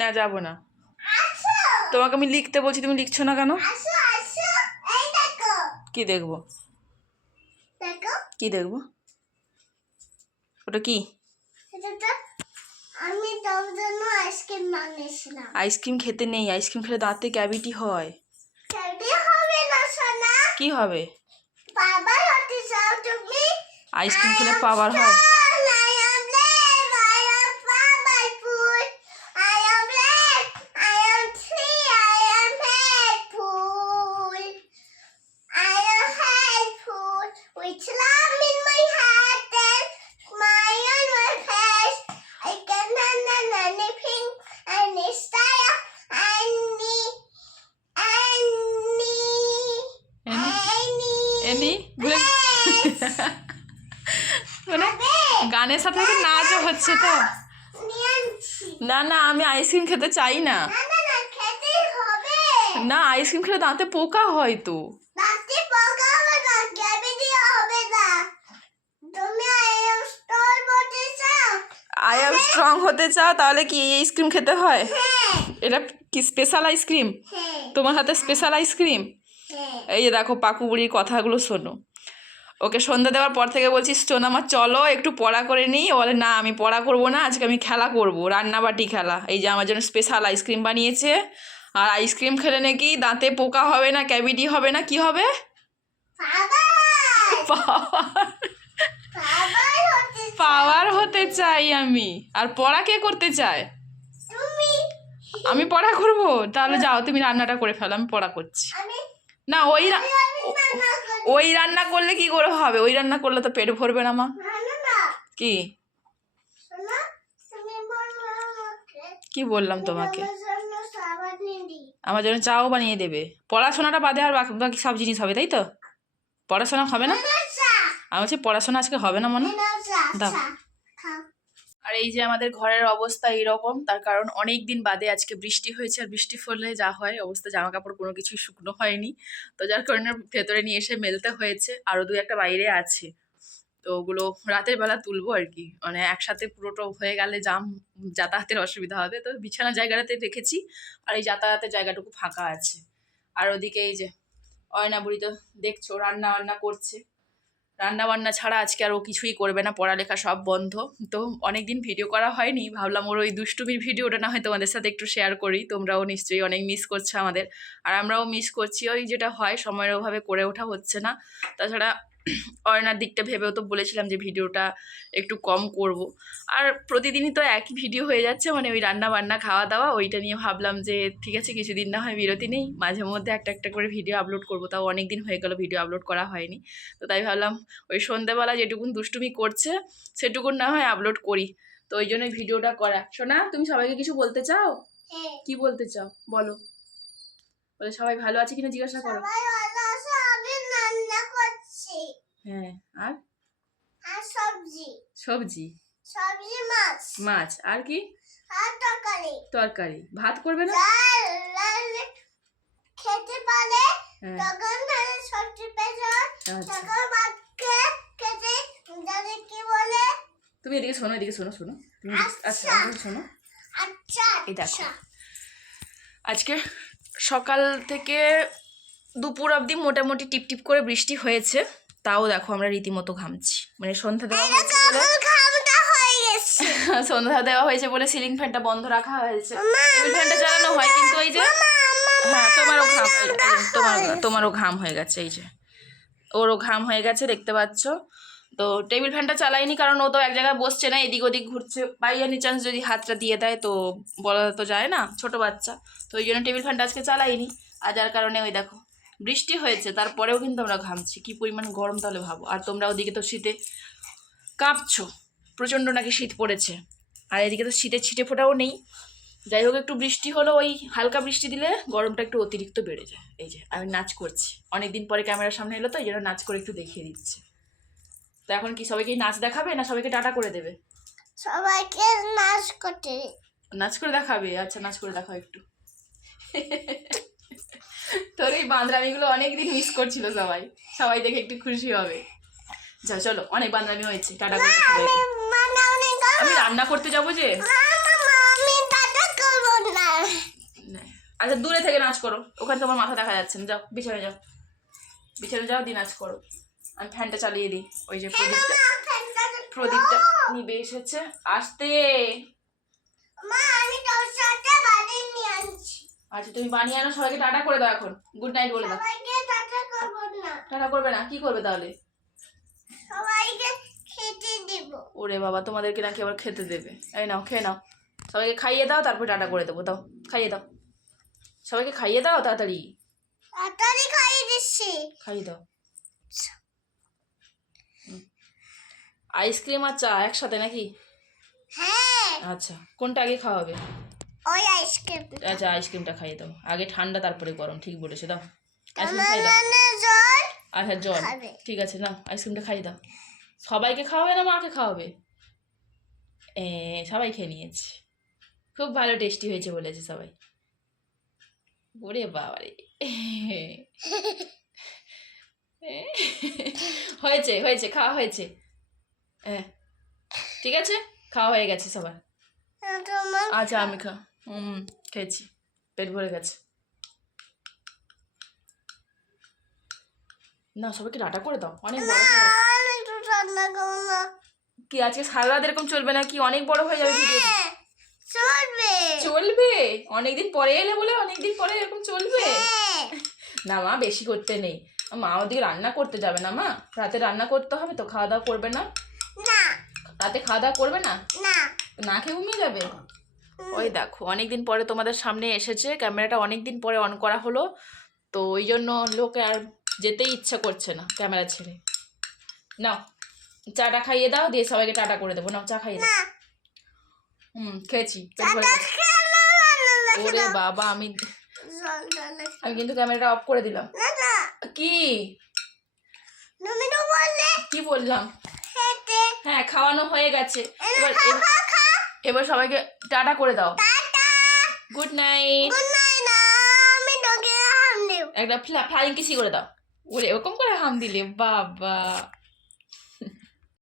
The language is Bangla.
না যাব না। তোমাকে আমি লিখতে বলছি তুমি লিখছো না কেন? কি দেখব? কি দেখব? ওটা কি? আমি তোর জন্য আইসক্রিম বানিয়েছিলাম। আইসক্রিম খেতে নেই আইসক্রিম খেলে দাঁতে ক্যাভিটি হয়। খেতে হবে না সোনা। কি হবে? বাবা হতে চাও তুমি আইসক্রিম খেলে পাওয়ার হয়। ভুলে মানে গানের সাথে নাচও হচ্ছে তো। না না আমি আইসক্রিম খেতে চাই না। না না না না আইসক্রিম খেলে দাঁতে পোকা হয় তো। না না আই এম স্ট্রং হতে চাও তাহলে কি এই আইসক্রিম খেতে হয়? হ্যাঁ। এটা কি স্পেশাল আইসক্রিম হ্যাঁ। তোমার হাতে স্পেশাল আইসক্রিম এই যে দেখো পাকু বুড়ির কথাগুলো শোনো। ওকে সন্ধ্যা দেওয়ার পর থেকে বলছি স্টোন আমার চলো একটু পড়া করে নিই। ও বলে না আমি পড়া করব না আজকে আমি খেলা করব রান্নাবাটি খেলা। এই যে আমার জন্য স্পেশাল আইসক্রিম বানিয়েছে। আর আইসক্রিম খেলে নাকি দাঁতে পোকা হবে না ক্যাভিটি হবে না কি হবে? পাওয়ার। হতে চাই। আমি। আর পড়া কে করতে চায়? আমি পড়া করব? তাহলে যাও তুমি রান্নাটা করে ফেলো আমি পড়া করছি। না ওই ওই রান্না করলে কি করে হবে? ওই রান্না করলে তো পেট ভরবে না মা। কি? কি বললাম তোমাকে? আমার জন্য চাও বানিয়ে দেবে। পড়াশোনাটা বাদে আর বাকি বাকি সব জিনিস হবে তাই তো? পড়াশোনা হবে না? আমি বলছি পড়াশোনা আজকে হবে না মনে? নাও দাও। আর এই যে আমাদের ঘরের অবস্থা এইরকম, তার কারণ অনেক দিন বাদে আজকে বৃষ্টি হয়েছে, আর বৃষ্টি ফলে যা হয়, অবস্থা জামা কাপড় কোনো কিছুই শুকনো হয়নি। তো যার কারণে ভেতরে নিয়ে এসে মেলতে হয়েছে আরও দু একটা বাইরে আছে। তো ওগুলো রাতের বেলা তুলবো আর কি। মানে একসাথে পুরোটা হয়ে গেলে জাম যাতায়াতের অসুবিধা হবে। তো বিছানা জায়গাটাতে রেখেছি, আর এই যাতায়াতের জায়গাটুকু ফাঁকা আছে। আর ওদিকে এই যে অয়না বুড়ি তো দেখছ, রান্না বান্না করছে। রান্না বান্না ছাড়া আজকে আর ও কিছুই করবে না, পড়ালেখা সব বন্ধ। তো অনেক দিন ভিডিও করা হয়নি, ভাবলাম ওর ওই দুষ্টুমির ভিডিওটা না হয় তোমাদের সাথে একটু শেয়ার করি, তোমরাও নিশ্চয়ই অনেক মিস করছ আমাদের। আর আমরাও মিস করছি, ওই যেটা হয়, সময়ের অভাবে করে ওঠা হচ্ছে না। তাছাড়া অয়নার দিকটা ভেবেও তো বলেছিলাম যে ভিডিওটা একটু কম করব। আর প্রতিদিনই তো একই ভিডিও হয়ে যাচ্ছে মানে ওই রান্না বান্না খাওয়া দাওয়া ওইটা নিয়ে ভাবলাম যে ঠিক আছে কিছুদিন না হয় বিরতি নেই মাঝে মধ্যে একটা একটা করে ভিডিও আপলোড করব তাও অনেক দিন হয়ে গেল ভিডিও আপলোড করা হয়নি। তো তাই ভাবলাম ওই সন্ধ্যেবেলা যেটুকুন দুষ্টুমি করছে সেটুকুন না হয় আপলোড করি। তো ওই জন্য ভিডিওটা করা। শোনা তুমি সবাইকে কিছু বলতে চাও? হ্যাঁ। কি বলতে চাও? বলো। বলে সবাই ভালো আছে কিনা জিজ্ঞাসা করো সবাই ভালো আছে আমি রান্না করছি হ্যাঁ আর? আর সবজি। সবজি? সবজি মাছ। মাছ। আর কি? আর তরকারি। তরকারি। ভাত করবে না? খেতে পারে হ্যাঁ। তখন তাহলে সবজি পেছন আচ্ছা। তখন ভাতকে খেতে তাদের কি বলে? তুমি এদিকে শোনো এদিকে শোনো শোনো। তুমি আচ্ছা। আচ্ছা। শোনো। আচ্ছা এই দেখো। আচ্ছা। আজকে সকাল থেকে দুপুর অবধি মোটামুটি টিপ টিপ করে বৃষ্টি হয়েছে। তাও দেখো আমরা রীতিমতো ঘামছি। মানে সন্ধ্যা দেওয়া হয়েছে বলে সন্ধ্যা দেওয়া হয়েছে বলে সিলিং ফ্যানটা বন্ধ রাখা হয়েছে। টেবিল ফ্যানটা চালানো হয় কিন্তু ওই যে হ্যাঁ তোমারও ঘাম তোমার তোমারও ঘাম হয়ে গেছে এই যে। ওরও ঘাম হয়ে গেছে দেখতে পাচ্ছ। তো টেবিল ফ্যানটা চালাইনি কারণ ও তো এক জায়গায় বসছে না এদিক ওদিক ঘুরছে। বাই এনি চান্স যদি হাতটা দিয়ে দেয় তো বলা তো যায় না ছোট বাচ্চা। তো ওই জন্য টেবিল ফ্যানটা আজকে চালাইনি আর যার কারণে ওই দেখো বৃষ্টি হয়েছে তারপরেও কিন্তু আমরা ঘামছি। কি পরিমাণ গরম তাহলে ভাবো? আর তোমরা ওদিকে তো শীতে কাঁপছো প্রচণ্ড নাকি শীত পড়েছে। আর এদিকে তো শীতের ছিটে ফোটাও নেই। যাই হোক একটু বৃষ্টি হলো ওই হালকা বৃষ্টি দিলে গরমটা একটু অতিরিক্ত বেড়ে যায়। এই যে আমি নাচ করছি। অনেকদিন পরে ক্যামেরার সামনে এলো তো এই জন্য নাচ করে একটু দেখিয়ে দিচ্ছে। তো এখন কি সবাইকে নাচ দেখাবে না সবাইকে টাটা করে দেবে? সবাইকে নাচ করতে নাচ করে দেখাবে? আচ্ছা নাচ করে দেখাও একটু। তোর এই বান্দরামিগুলো অনেকদিন মিস করছিল সবাই। সবাই দেখে একটু খুশি হবে। যা চলো অনেক বান্দরামি হয়েছে। টাটা করে আমি রান্না করতে যাব যে? আচ্ছা দূরে থেকে নাচ করো। ওখানে তোমার মাথা দেখা যাচ্ছে না। যাও বিছানে যাও। বিছানে যাও দিয়ে নাচ করো। আমি ফ্যানটা চালিয়ে দিই। ওই যে প্রদীপটা। প্রদীপটা নিবে এসেছে। আসতে মা আমি তোর সাথে বাড়ি নিয়ে আনছি আচ্ছা তুমি বানিয়ে আনো সবাইকে টাটা করে দাও এখন। গুড নাইট বলে দাও। সবাইকে টাটা করব না। টাটা করবে না? কি করবে তাহলে? সবাইকে খেতে দিব। ওরে বাবা তোমাদেরকে নাকি আবার খেতে দেবে। এই নাও খেয়ে নাও। সবাইকে খাইয়ে দাও তারপর টাটা করে দেবো। দাও খাইয়ে দাও। সবাইকে খাইয়ে দাও তাড়াতাড়ি। তাড়াতাড়ি খাইয়ে দিচ্ছি। খাইয়ে দাও। আইসক্রিম আর চা একসাথে নাকি? হ্যাঁ। আচ্ছা কোনটা আগে খাওয়াবে ওই আইসক্রিম আচ্ছা আইসক্রিমটা খাইয়ে দাও। আগে ঠান্ডা তারপরে গরম ঠিক বলেছে দাও। আইসক্রিম খাইয়ে দাও। আচ্ছা জল। ঠিক আছে নাও আইসক্রিমটা খাইয়ে দাও। সবাইকে খাওয়াবে না মাকে খাওয়াবে? এ সবাই খেয়ে নিয়েছে। খুব ভালো টেস্টি হয়েছে বলেছে সবাই। ওরে বাবারে। হয়েছে হয়েছে খাওয়া হয়েছে। হ্যাঁ ঠিক আছে? খাওয়া হয়ে গেছে সবার। আচ্ছা আমি খা হুম খেয়েছি। পেট ভরে গেছে। না সবাইকে ডাটা করে দাও। অনেক বড় কি আজকে সারা রাত এরকম চলবে না কি অনেক বড় হয়ে যাবে চলবে। চলবে? অনেকদিন পরে এলে বলে অনেকদিন পরে এরকম চলবে। হ্যাঁ, না মা বেশি করতে নেই। মা ওদিকে রান্না করতে যাবে না মা। রাতে রান্না করতে হবে তো খাওয়া দাওয়া করবে না? রাতে খাওয়া দাওয়া করবে না। না খেয়ে ঘুমিয়ে যাবে? ওই দেখো অনেকদিন পরে তোমাদের সামনে এসেছে ক্যামেরাটা অনেক দিন পরে অন করা হলো তো ওই জন্য লোকে আর যেতেই ইচ্ছা করছে না ক্যামেরা ছেড়ে। নাও চাটা খাইয়ে দাও দিয়ে সবাইকে টাটা করে দেবো। নাও চা খাইয়ে দাও। হুম খেয়েছি। না, না, না, না, ওরে বাবা আমি আমি কিন্তু ক্যামেরাটা অফ করে দিলাম। না না। কি? কি বললাম? হ্যাঁ খাওয়ানো হয়ে গেছে। এবার এবার- সবাইকে টাটা করে দাও। গুড নাইট একটা ফ্লাইং কিসি করে দাও। ওরে এরকম করে হাম দিলে বাবা।